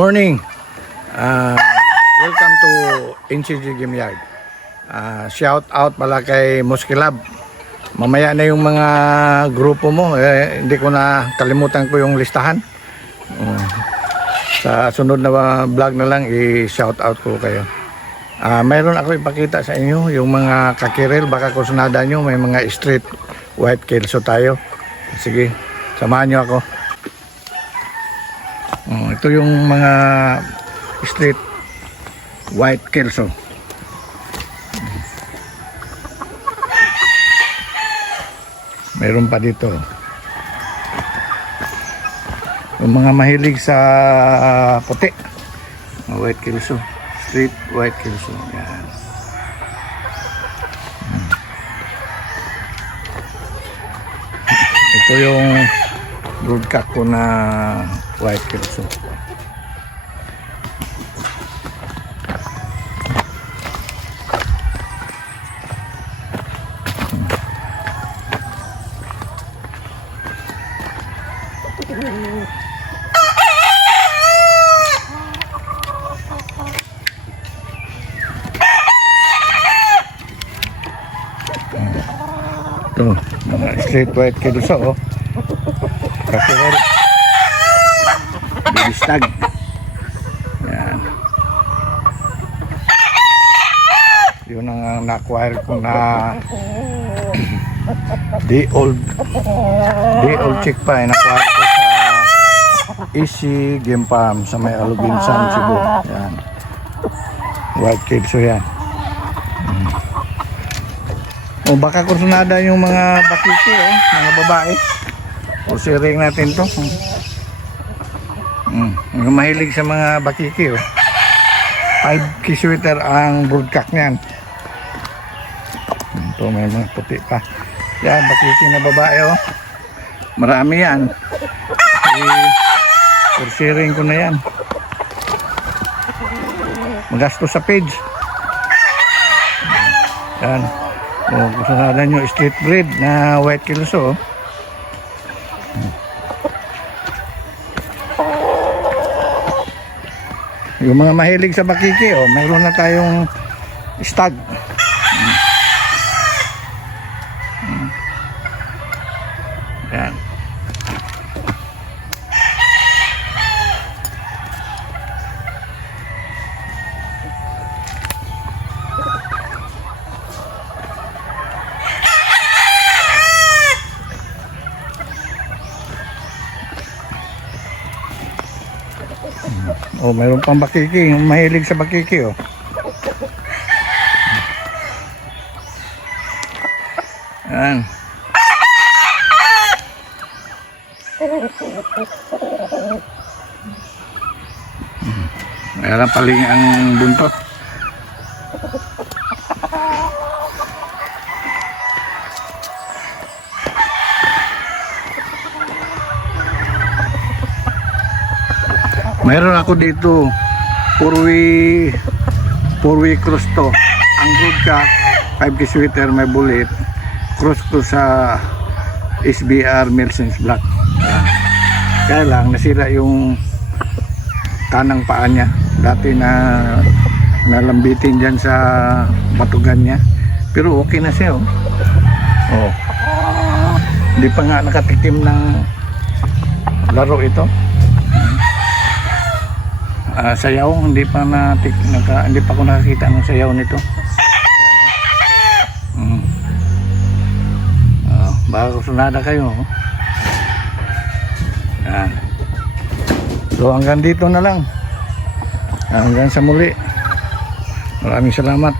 Morning. Welcome to NCG Game Yard. Shout out pala kay Muskilab. Mamaya na yung mga grupo mo. Hindi ko na kalimutan ko yung listahan. Sa sunod na vlog na lang i-shout out ko kayo. Mayroon ako ipakita sa inyo yung mga kakirel. Baka kusunada nyo may mga street white kelso tayo. Sige, samahan nyo ako. Ito yung mga street white kelso. Meron pa dito yung mga mahilig sa puti, white kelso, street white kelso. Yan. Ito yung broadcast ko na white kelso. Ito, mga straight white kelso, oh. Kakirel, bibistag. Yan. Yun ang na-acquire ko na day old chick pa. Na-acquire ko sa Easy Game Farm sa may Alubinsan, Cebu. Yan. White kelso yan. O baka kursunada yung mga bakiki, mga babae. O siring natin to. Yung mahilig sa mga bakiki, 5 kisweater ang broadcast niyan. Ito may mga puti pa. Yan, bakiki na babae, marami yan. Kursiring ko na yan. Magastos sa page. Yan. O kursunada nyo street breed na white kelso. Yung mga mahilig sa bakiki, mayroon na tayong stag. Yan. Mayroon pang bakiki, yung mahilig sa bakiki, Yan. Mayroon paling ang buntot. Meron ako dito Purwi cross to. Ang good ka 5 kisweater, may bullet. Cross ko sa SBR Milsons Black. Kaya lang nasira yung kanang paa niya. Dati na nalambitin dyan sa batugan niya. Pero okay na siya, Hindi pa nga nakatikim ng laro ito. Sayaw, hindi pa ako nakakita ng sayaw nito. Baka kusunada kayo. Yan. So hanggang dito na lang. Hanggang sa muli. Maraming salamat.